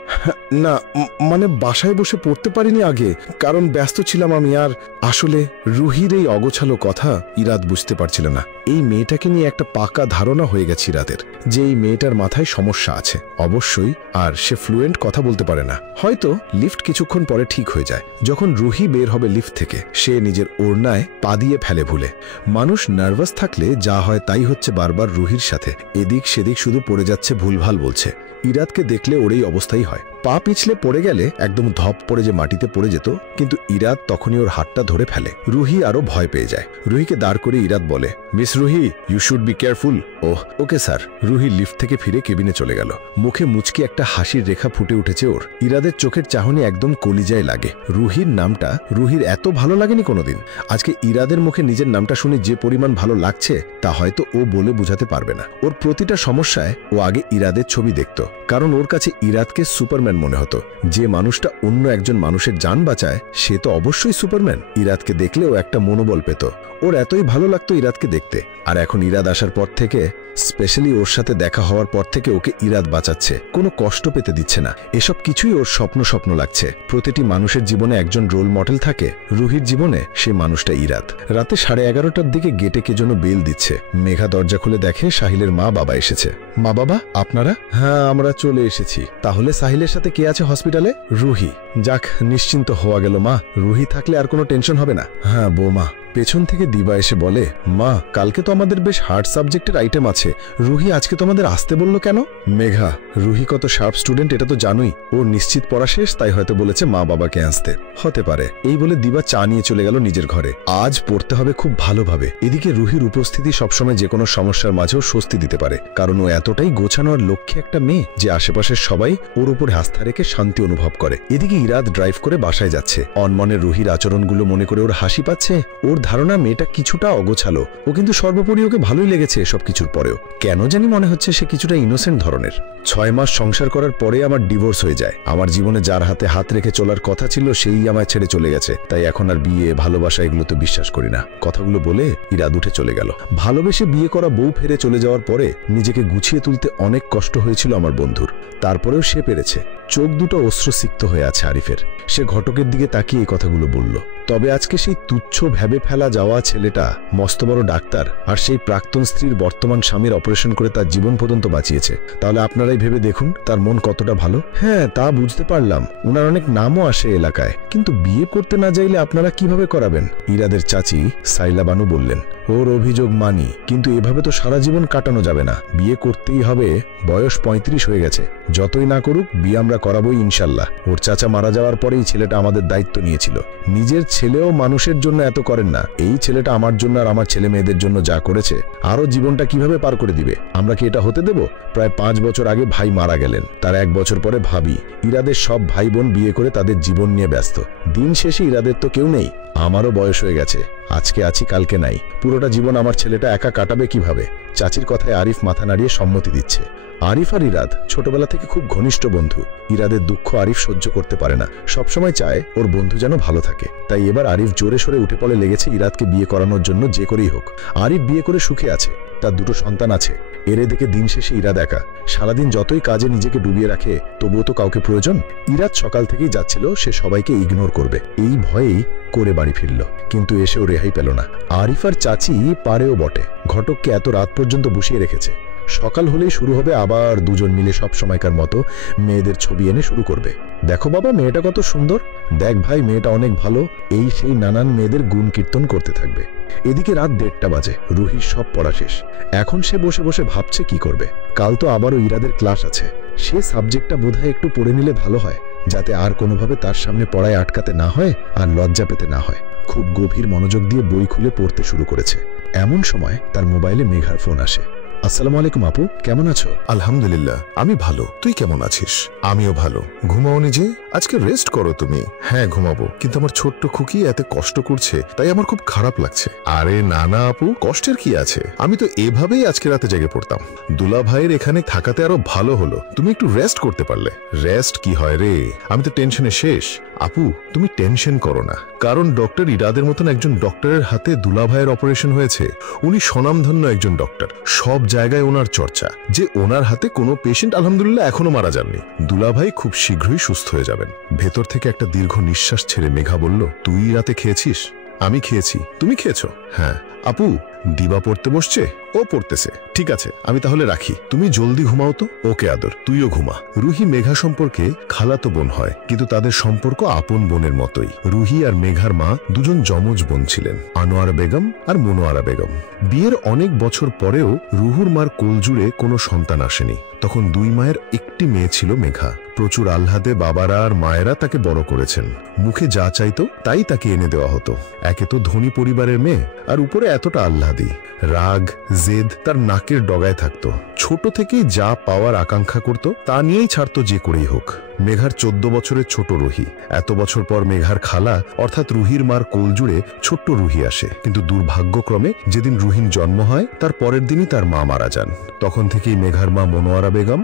না, মানে বাসায় বসে পড়তে পারিনি আগে, কারণ ব্যস্ত ছিলাম আমি। আর আসলে রুহির এই অগোছালো কথা ইরাদ বুঝতে পারছিল না। এই মেয়েটাকে নিয়ে একটা পাকা ধারণা হয়ে গেছে ইরাদের, যে এই মেয়েটার মাথায় সমস্যা আছে অবশ্যই, আর সে ফ্লুয়েন্ট কথা বলতে পারে না। হয়তো লিফট কিছুক্ষণ পরে ঠিক হয়ে যায়। যখন রুহি বের হবে লিফট থেকে, সে নিজের ওড়নায় পা দিয়ে ফেলে ভুলে। মানুষ নার্ভাস থাকলে যা হয় তাই হচ্ছে বারবার রুহির সাথে। এদিক সেদিক শুধু পড়ে যাচ্ছে, ভুলভাল বলছে। ইরাদকে দেখলে ওর এই অবস্থাই হয়। পা পিছলে পড়ে গেলে একদম ধপ পড়ে যে মাটিতে পড়ে যেত, কিন্তু ইরাদ তখনই ওর হাতটা ধরে ফেলে। রুহি আরো ভয় পেয়ে যায়। রুহিকে দাঁড় করে ইরাদ বলে, miss Ruhi, you should be careful. Oh okay sir. Ruhi lift থেকে ফিরে কেবিনে চলে গেল। মুখে মুচকি একটা হাসির রেখা ফুটে উঠেছে ওর। ইরাদের চোখের চাহনি একদম কলিজায় লাগে। রুহির নামটা রুহির এত ভালো লাগেনি কোনোদিন। আজকে ইরাদের মুখে নিজের নামটা শুনে যে পরিমাণ ভালো লাগছে তা হয়তো ও বলে বোঝাতে পারবে না। ওর প্রতিটা সমস্যায় ও আগে ইরাদের ছবি দেখত, কারণ ওর কাছে ইরাদকে সুপারম্যান মনে হতো। যে মানুষটা অন্য একজন মানুষের জান বাঁচায় সে তো অবশ্যই সুপারম্যান। ইরাদকে দেখলেও একটা মনোবল পেত। ওর এতই ভালো লাগতো ইরাদকে দেখতে। আর এখন ইরাদ আসার পর থেকে, স্পেশালি ওর সাথে দেখা হওয়ার পর থেকে, ওকে ইরাদ বাঁচাচ্ছে, কোনো কষ্ট পেতে দিচ্ছে না। এসব কিছুই ওর স্বপ্ন লাগছে। প্রতিটি মানুষের জীবনে একজন রোল মডেল থাকে। রুহির জীবনে সে মানুষটা ইরাদ। রাতে 11:30টার দিকে গেটে কে যেন বেল দিচ্ছে। মেঘা দরজা খুলে দেখে সাহিলের মা বাবা এসেছে। মা বাবা, আপনারা? হ্যাঁ, আমরা চলে এসেছি। তাহলে সাহিলের সাথে কে আছে হসপিটালে? রুহি। যাক, নিশ্চিন্ত হওয়া গেল মা। রুহি থাকলে আর কোনো টেনশন হবে না। হ্যাঁ বৌমা। পেছন থেকে দিবা এসে বলে, মা কালকে তো আমাদের বেশ হার্ড সাবজেক্টের আইটেম আছে, রুহি আজকে তোমাদের আসতে বললো কেন? মেঘা, রুহি কত শার্প স্টুডেন্ট এটা তো জানোই। ওর নিশ্চিত পড়া শেষ, তাই হয়তো বলেছে মা বাবাকে আসতে। হতে পারে। এই বলে দিবা চা নিয়ে চলে গেল নিজের ঘরে। আজ পড়তে হবে খুব ভালোভাবে। এদিকে রুহির উপস্থিতি সবসময় যে কোনো সমস্যার মাঝেও স্বস্তি দিতে পারে, কারণ ও এতটাই গোছানো আর লক্ষ্যে একটা মেয়ে যে আশেপাশের সবাই ওর উপর আস্থা রেখে শান্তি অনুভব করে। এদিকে ইরাদ ড্রাইভ করে বাসায় যাচ্ছে। অনমনে রুহির আচরণগুলো মনে করে ওর হাসি পাচ্ছে। ওর ধারণা মেয়েটা কিছুটা অগোছালো, ও কিন্তু সর্বোপরি ওকে ভালোই লেগেছে। এসব কিছুর পরেও কেন জানি মনে হচ্ছে সে কিছুটা ইনোসেন্ট ধরনের। 6 মাস সংসার করার পরে আমার ডিভোর্স হয়ে যায়। আমার জীবনে যার হাতে হাত রেখে চলার কথা ছিল সেই আমায় ছেড়ে চলে গেছে। তাই এখন আর বিয়ে, ভালোবাসা এগুলো তো বিশ্বাস করি না। কথাগুলো বলে ইরাদ উঠে চলে গেল। ভালোবেসে বিয়ে করা বউ ফিরে চলে যাওয়ার পরে নিজেকে গুছিয়ে তুলতে অনেক কষ্ট হয়েছিল আমার বন্ধুর। তারপরেও সে পেরেছে। চোখ দুটো অশ্রুসিক্ত হয়ে আছে আরিফের। সে ঘটকের দিকে তাকিয়ে এই কথাগুলো বলল। তবে আজকে সেই তুচ্ছ ভেবে ফেলা যাওয়া ছেলেটা মস্ত বড় ডাক্তার, আর সেই প্রাক্তন স্ত্রীর বর্তমান স্বামীর অপারেশন করে তার জীবন পর্যন্ত বাঁচিয়েছে। তাহলে আপনারাই ভেবে দেখুন তার মন কতটা ভালো। হ্যাঁ, তা বুঝতে পারলাম। উনার অনেক নামও আসে এলাকায়, কিন্তু বিয়ে করতে না চাইলে আপনারা কিভাবে করাবেন? ইরাদের চাচি সাইলা বানু বললেন। ওর অভিযোগ মানি, কিন্তু এভাবে তো সারা জীবন কাটানো যাবে না। বিয়ে করতেই হবে। বয়স 35 হয়ে গেছে। যতই না করুক বিয়ে আমরা করাবোই ইনশাল্লাহ। ওর চাচা মারা যাওয়ার পরেই ছেলেটা আমাদের দায়িত্ব নিয়েছিল। নিজের ছেলেও মানুষের জন্য এত করেন না। এই ছেলেটা আমার জন্য আর আমার ছেলে মেয়েদের জন্য যা করেছে, আরো জীবনটা কিভাবে পার করে দিবে? আমরা কি এটা হতে দেব? প্রায় 5 বছর আগে ভাই মারা গেলেন, তার 1 বছর পরে ভাবি। ইরাদের সব ভাই বোন বিয়ে করে তাদের জীবন নিয়ে ব্যস্ত। দিন শেষে ইরাদের তো কেউ নেই। আমারও বয়স হয়ে গেছে। আজকে আছি কালকে নাই। পুরোটা জীবন আমার ছেলেটা একা কাটাবে কিভাবে? চাচির কথায় আরিফ মাথা নাড়িয়ে সম্মতি দিচ্ছে। আরিফ আর ইরাদ ছোটবেলা থেকে খুব ঘনিষ্ঠ বন্ধু। ইরাদের দুঃখ আরিফ সহ্য করতে পারে না। সবসময় চায় ওর বন্ধু যেন ভালো থাকে। তাই এবার আরিফ জোরে সোরে উঠে পড়ে লেগেছে ইরাদকে বিয়ে করানোর জন্য, যে করেই হোক। আরিফ বিয়ে করে সুখে আছে, তার 2 সন্তান আছে। এরে দেখে দিন শেষে ইরাদ একা। সারাদিন যতই কাজে নিজেকে ডুবিয়ে রাখে, তবুও তো কাউকে প্রয়োজন। ইরাদ সকাল থেকেই যাচ্ছিল সে সবাইকে ইগনোর করবে, এই ভয়েই করে বাড়ি ফিরল। কিন্তু এসেও রেহাই পেল না। আরিফ আর চাচি পারেও বটে। ঘটককে এত রাত পর্যন্ত বসিয়ে রেখেছে। সকাল হলেই শুরু হবে আবার দুজন মিলে সব সময়কার মতো মেয়েদের ছবি এনে শুরু করবে। দেখো বাবা, মেয়েটা কত সুন্দর। দেখ ভাই, মেয়েটা অনেক ভালো। এই সেই নানান মেয়েদের গুণ কীর্তন করতে থাকবে। এদিকে রাত 1:30 বাজে। রুহির সব পড়া শেষ। এখন সে বসে বসে ভাবছে কি করবে। কাল তো আবারও ইরাদের ক্লাস আছে। সে সাবজেক্টটা বোধহয় একটু পড়ে নিলে ভালো হয়, যাতে আর কোনোভাবে তার সামনে পড়ায় আটকাতে না হয় আর লজ্জা পেতে না হয়। খুব গভীর মনোযোগ দিয়ে বই খুলে পড়তে শুরু করেছে। এমন সময় তার মোবাইলে মেঘার ফোন আসে। আসসালামু আলাইকুম আপু, কেমন আছো? আলহামদুলিল্লাহ, আমি ভালো। তুই কেমন আছিস? আমিও ভালো। ঘুমাওনি যে? আজকে রেস্ট করো তুমি। হ্যাঁ ঘুমাবো, কিন্তু আমার ছোট্ট খুকি এত কষ্ট করছে, তাই আমার খুব খারাপ লাগছে। আরে না না আপু, কষ্টের কি আছে? আমি তো এভাবেই আজকে রাতে জেগে পড়তাম। দুলা ভাইয়ের এখানে থাকাতে আরো ভালো হলো, তুমি একটু রেস্ট করতে পারলে। রেস্ট কি হয় রে? আমি তো টেনশনে শেষ। আপু, তুমি টেনশন করো না, কারণ ডক্টর ইরাদের মতন একজন ডক্টরের হাতে দুলাভাইয়ের অপারেশন হয়েছে। উনি স্বনামধন্য একজন ডক্টর, সব জায়গায় ওনার চর্চা, যে ওনার হাতে কোনো পেশেন্ট আলহামদুলিল্লাহ এখনো মারা যাননি। দুলাভাই খুব শীঘ্রই সুস্থ হয়ে যাবেন। ভেতর থেকে একটা দীর্ঘ নিঃশ্বাস ছেড়ে মেঘা বলল, তুই রাতে খেয়েছিস? আমি খেয়েছি, তুমি খেয়েছো? হ্যাঁ। আপু, দিবা পড়তে বসছে? ও পড়তেছে। ঠিক আছে, আমি তাহলে রাখি, তুমি জলদি ঘুমাও তো। ওকে আদর, তুইও ঘুমা। রুহি মেঘা সম্পর্কে খালাতো বোন হয়, কিন্তু তাদের সম্পর্ক আপন বোনের মতোই। রুহি আর মেঘার মা দুজন যমজ বোন ছিলেন, আনোয়ারা বেগম আর মনোয়ারা বেগম। বিয়ের অনেক বছর পরেও রুহুর মার কোল জুড়ে কোনো সন্তান আসেনি। তখন দুই মায়ের একটি মেয়ে ছিল মেঘা। প্রচুর আহ্লাদে বাবারা আর মায়েরা তাকে বড় করেছেন। মুখে যা চাইতো তাই তাকে এনে দেওয়া হতো। একে তো ধনী পরিবারের মেয়ে, আর উপরে এতটা আহ্লাদী। রাগ জেদ তার নাকের ডগায় থাকতো। ছোট থেকেই যা পাওয়ার আকাঙ্ক্ষা করত তা নিয়েই ছাড়তো যে করেই হোক। মেঘার 14 বছরের ছোট রুহি। এত বছর পর মেঘার খালা অর্থাৎ রুহির মার কোল জুড়ে ছোট্ট রুহি আসে। কিন্তু দুর্ভাগ্যক্রমে যেদিন রুহির জন্ম হয় তার পরের দিনই তার মা মারা যান। তখন থেকেই মেঘার মা মনোয়ারা বেগম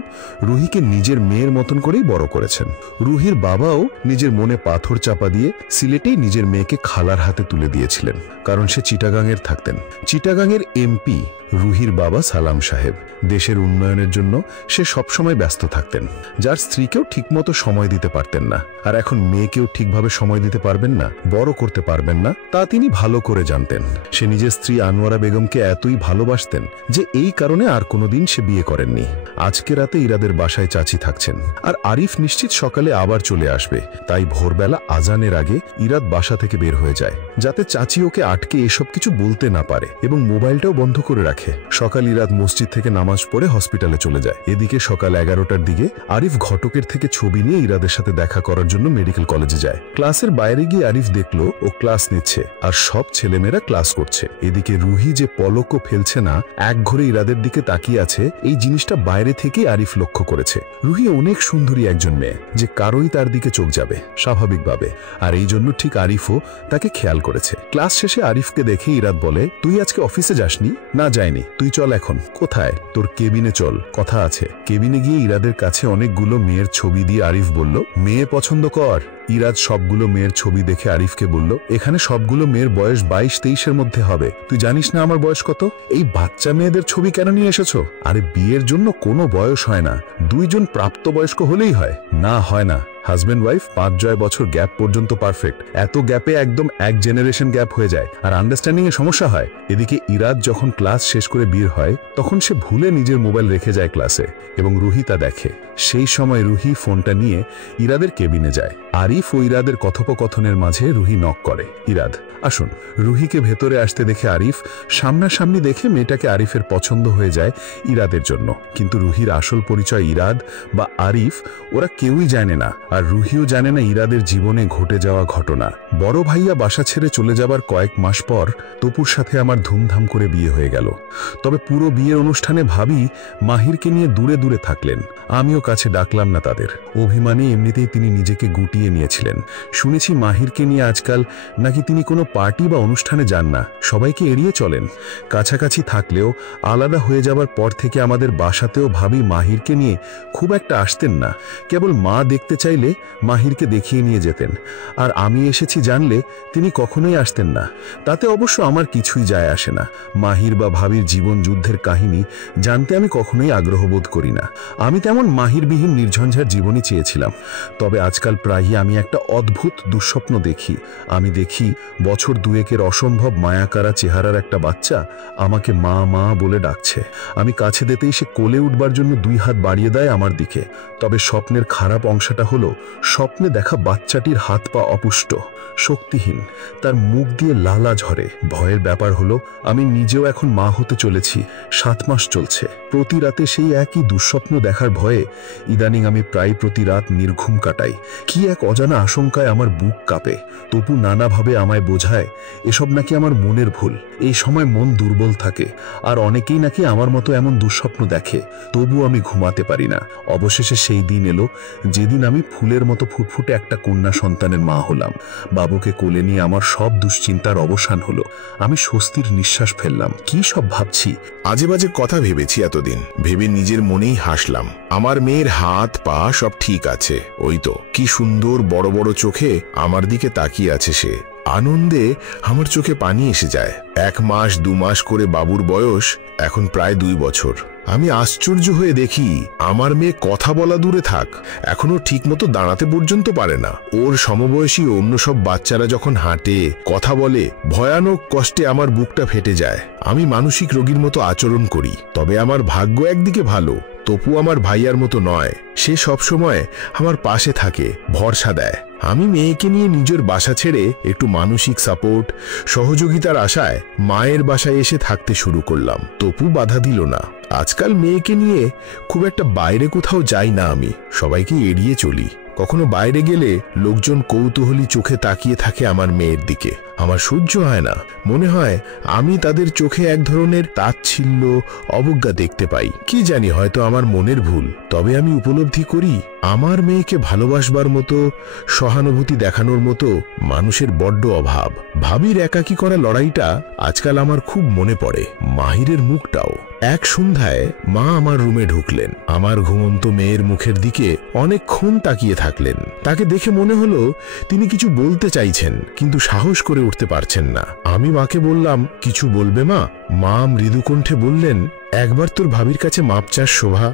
রুহিকে নিজের মেয়ের মতন করেই বড় করেছেন। রুহির বাবাও নিজের মনে পাথর চাপা দিয়ে সিলেটেই নিজের মেয়েকে খালার হাতে তুলে দিয়েছিলেন, কারণ সে চিটাগাংয়ের থাকতেন। চিটাগাংয়ের এমপি রুহির বাবা সালাম সাহেব। দেশের উন্নয়নের জন্য সে সবসময় ব্যস্ত থাকতেন, যার স্ত্রীকেও ঠিকমতো সময় দিতে পারতেন না। আর এখন মেয়েকেও ঠিকভাবে সময় দিতে পারবেন না, বড় করতে পারবেন না, তা তিনি ভালো করে জানতেন। সে নিজের স্ত্রী আনোয়ারা বেগমকে এতই ভালোবাসতেন যে এই কারণে আর কোনোদিন সে বিয়ে করেননি। আজকে রাতে ইরাদের বাসায় চাচি থাকছেন, আর আরিফ নিশ্চিত সকালে আবার চলে আসবে। তাই ভোরবেলা আজানের আগে ইরাদ বাসা থেকে বের হয়ে যায়, যাতে চাচি ওকে আটকে এসব কিছু বলতে না পারে, এবং মোবাইলটাও বন্ধ করে রাখে। সকাল ইরাদ মসজিদ থেকে নামাজ পড়ে হসপিটালে চলে যায়। এদিকে সকাল 11টার দিকে আরিফ ঘটকের থেকে ছবি নিয়ে ইরাদের সাথে দেখা করার জন্য মেডিকেল কলেজে যায়। ক্লাসের বাইরে গিয়ে আরিফ দেখলো ও ক্লাস নিচ্ছে, আর সব ছেলেমেয়েরা ক্লাস করছে। এদিকে রুহি যে পলকও ফেলছে না, এক ঘরে ইরাদের দিকে তাকিয়ে আছে, এই জিনিসটা বাইরে থেকেই আরিফ লক্ষ্য করেছে। রুহি অনেক সুন্দরী একজন মেয়ে, যে কারোই তার দিকে চোখ যাবে স্বাভাবিকভাবে, আর এই জন্য ঠিক আরিফও তাকে খেয়াল করেছে। ক্লাস শেষে আরিফকে দেখে ইরাদ বলে, তুই আজকে অফিসে যাসনি? না যায়নি। তুই চল এখন। কোথায়? তোর কেবিনে চল, কথা আছে। কেবিনে গিয়ে ইরাদের কাছে অনেকগুলো মেয়ের ছবি দিয়ে আরিফ বলল, মেয়ে পছন্দ কর। ইরাদ সবগুলো মেয়ের ছবি দেখে আরিফকে বলল, এখানে সবগুলো মেয়ের বয়স 22-23-এর মধ্যে হবে। তুই জানিস না আমার বয়স কত? এই বাচ্চা মেয়েদের ছবি কেন নিয়ে এসেছো? আরে বিয়ের জন্য কোনো বয়স হয় না, দুইজন প্রাপ্তবয়স্ক হলেই হয়। না, হয় না। হাজব্যান্ড ওয়াইফ 5 বছর গ্যাপ পর্যন্ত পারফেক্ট। এত গ্যাপে একদম এক জেনারেশন গ্যাপ হয়ে যায়, আর আন্ডারস্ট্যান্ডিং এ সমস্যা হয়। এদিকে ইরাদ যখন ক্লাস শেষ করে বের হয়, তখন সে ভুলে নিজের মোবাইল রেখে যায় ক্লাসে, এবং রুহি তা দেখে। সেই সময় রুহি ফোনটা নিয়ে ইরাদের কেবিনে যায়। আরিফ ও ইরাদের কথোপকথনের মাঝে রুহি নক করে, ইরাদ আসুন। রুহিকে ভেতরে আসতে দেখে আরিফ সামনাসামনি দেখে মেয়েটাকে আরিফের পছন্দ হয়ে যায় ইরাদের জন্য। কিন্তু রুহির আসল পরিচয় ইরাদ বা আরিফ ওরা কেউই জানে না, আর রুহিও জানে না ইরাদের জীবনে ঘটে যাওয়া ঘটনা। বড় ভাইয়া বাসা ছেড়ে চলে যাবার কয়েক মাস পর তপুর সাথে আমার ধুমধাম করে বিয়ে হয়ে গেল। তবে পুরো বিয়ের অনুষ্ঠানে ভাবি মাহিরকে নিয়ে দূরে দূরে থাকলেন। আমিও কাছে ডাকলাম না তাদের। অভিমানে এমনিতেই তিনি নিজেকে গুটিয়ে নিয়েছিলেন। শুনেছি মাহিরকে নিয়ে আজকাল নাকি তিনি কোনো পার্টি বা অনুষ্ঠানে যান না, সবাইকে এড়িয়ে চলেন। কাছাকাছি থাকলেও আলাদা হয়ে যাবার পর থেকে আমাদের বাসাতেও ভাবি মাহিরকে নিয়ে খুব একটা আসতেন না। কেবল মা দেখতে চাইলে মাহিরকে দেখিয়ে নিয়ে যেতেন, আর আমি এসেছি জানলে তিনি কখনোই আসতেন না। তাতে অবশ্য আমার কিছুই যায় আসে না। মাহির বা ভাবির জীবন যুদ্ধের কাহিনী জানতে আমি কখনোই আগ্রহ বোধ করি না। আমি তেমন মাহিরবিহীন নির্ঝঞ্ঝার জীবনই চেয়েছিলাম। তবে আজকাল প্রায়ই আমি একটা অদ্ভুত দুঃস্বপ্ন দেখি। আমি দেখি বছর দুয়েকের অসম্ভব মায়াকারা চেহারার একটা বাচ্চা আমাকে মা মা বলে ডাকছে। আমি কাছে যেতেই সে কোলে উঠবার জন্য 2 হাত বাড়িয়ে দেয় আমার দিকে। তবে স্বপ্নের খারাপ অংশটা হলো, স্বপ্নে দেখা বাচ্চাটির হাত পা অপুষ্ট, শক্তিহীন, তার মুখ দিয়ে লালা ঝরে। ভয়ের ব্যাপার হলো আমি নিজেও এখন মা হতে চলেছি। 7 মাস চলছে। প্রতি রাতে সেই একই দুঃস্বপ্ন দেখার ভয়ে ইদানিং আমি প্রায় প্রতি রাত নির্ঘুম কাটাই। কি এক অজানা আশঙ্কায় আমার বুক কাঁপে। তপু নানাভাবে আমায় বোঝায় এসব নাকি আমার মনের ভুল। এই সময় মন দুর্বল থাকে, আর অনেকেই নাকি আমার মতো এমন দুঃস্বপ্ন দেখে। তবু আমি ঘুমাতে পারি না। অবশেষে সেই দিন এলো যেদিন আমি ফুলের মতো ফুটফুটে একটা কন্যা সন্তানের মা হলাম। বাবুকে কোলে নিয়ে আমার সব দুশ্চিন্তার অবসান হলো। আমি স্বস্তির নিঃশ্বাস ফেললাম। কি সব ভাবছি? আজে বাজে কথা ভেবেছি এতদিন, ভেবে নিজের মনেই হাসলাম। আমার মেয়ের হাত পা সব ঠিক আছে, ওই তো কি সুন্দর বড় বড় চোখে আমার দিকে তাকিয়ে আছে সে। আনন্দে আমার চোখে পানি এসে যায়। 1 মাস 2 মাস করে বাবুর বয়স এখন প্রায় 2 বছর। আমি আশ্চর্য হয়ে দেখি আমার মেয়ে কথা বলা দূরে থাক, এখনো ঠিকমতো দাঁড়াতে পর্যন্ত পারে না। ওর সমবয়সী অন্য সব বাচ্চারা যখন হাঁটে, কথা বলে, ভয়ানক কষ্টে আমার বুকটা ফেটে যায়। আমি মানসিক রোগীর মতো আচরণ করি। তবে আমার ভাগ্য একদিকে ভালো, তপু আমার ভাইয়ার মতো নয়। সে সবসময় আমার পাশে থাকে, ভরসা দেয়। আমি মেয়েকে নিয়ে নিজের বাসা ছেড়ে একটু মানসিক সাপোর্ট, সহযোগিতার আশায় মায়ের বাসায় এসে থাকতে শুরু করলাম। তপু বাধা দিল না। আজকাল মেয়েকে নিয়ে খুব একটা বাইরে কোথাও যাই না আমি, সবাইকে এড়িয়ে চলি। কখনো বাইরে গেলে লোকজন কৌতূহলী চোখে তাকিয়ে থাকে আমার মেয়ের দিকে। আমার সহ্য হয় না, মনে হয় আমি তাদের চোখে এক ধরনের তাচ্ছিল্য, অবজ্ঞা দেখতে পাই। কি জানি, হয়তো আমার মনের ভুল। তবে আমি উপলব্ধি করি আমার মেয়েকে ভালোবাসবার মতো, সহানুভূতি দেখানোর মতো মানুষের বড্ড অভাব। ভাবির একাকী করা লড়াইটা আজকাল আমার খুব মনে পড়ে, মাহিরের মুখটাও। এক সন্ধ্যায় মা আমার রুমে ঢুকলেন, আমার ঘুমন্ত মেয়ের মুখের দিকে অনেকক্ষণ তাকিয়ে থাকলেন। তাকে দেখে মনে হলো তিনি কিছু বলতে চাইছেন, কিন্তু সাহস করে উঠতে পারছেন না। আমি মাকে বললাম, কিছু বলবে মা? মা মৃদু কণ্ঠে বললেন, একবার তোর ভাবির কাছে মাপ চাস শোভা,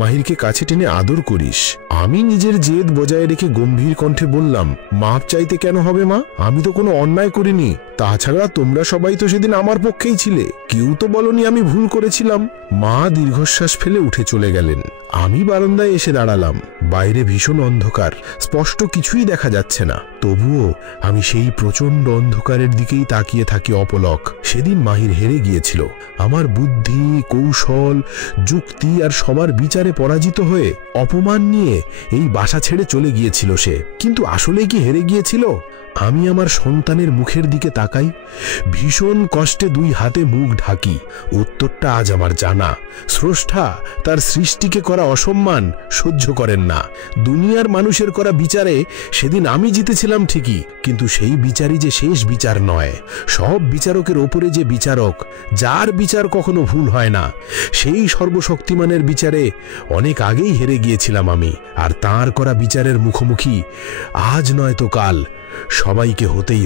মাহিরকে কাছে টেনে আদর করিস। আমি নিজের জেদ বজায় রেখে গম্ভীর কণ্ঠে বললাম, মাপ চাইতে কেন হবে মা? আমি তো কোনো অন্যায় করিনি। তাছাড়া তোমরা সবাই তো সেদিন আমার পক্ষেই ছিলে, কেউ তো বলনি আমি ভুল করেছিলাম। মা দীর্ঘশ্বাস ফেলে উঠে চলে গেলেন। আমি বারান্দায় এসে দাঁড়ালাম। বাইরে ভীষণ অন্ধকার, স্পষ্ট কিছুই দেখা যাচ্ছে না। তবুও আমি সেই প্রচন্ড অন্ধকারের দিকেই তাকিয়ে থাকি অপলক। সেদিন মাহির হেরে গিয়েছিল। আমার বুদ্ধি, কৌশল, যুক্তি আর সবার বিচারে পরাজিত হয়ে অপমান নিয়ে এই বাসা ছেড়ে চলে গিয়েছিল সে। কিন্তু আসলে কি হেরে গিয়েছিল? আমি আমার সন্তানের মুখের দিকে তাকাই, ভীষণ কষ্টে 2 হাতে মুখ ঢাকি। উত্তরটা আজ আমার জানা। স্রষ্টা তার সৃষ্টিকে করা অসম্মান সহ্য করেন না। দুনিয়ার মানুষের করা বিচারে সেদিন আমি জিতেছিলাম ঠিকই, কিন্তু সেই বিচারই যে শেষ বিচার নয়। সব বিচারকের ওপরে যে বিচারক, যার বিচার কখনো ভুল হয় না, সেই সর্বশক্তিমানের বিচারে অনেক আগেই হেরে গিয়েছিলাম আমি। আর তাঁর করা বিচারের মুখোমুখি আজ নয় তো কাল সবাইকে হতেই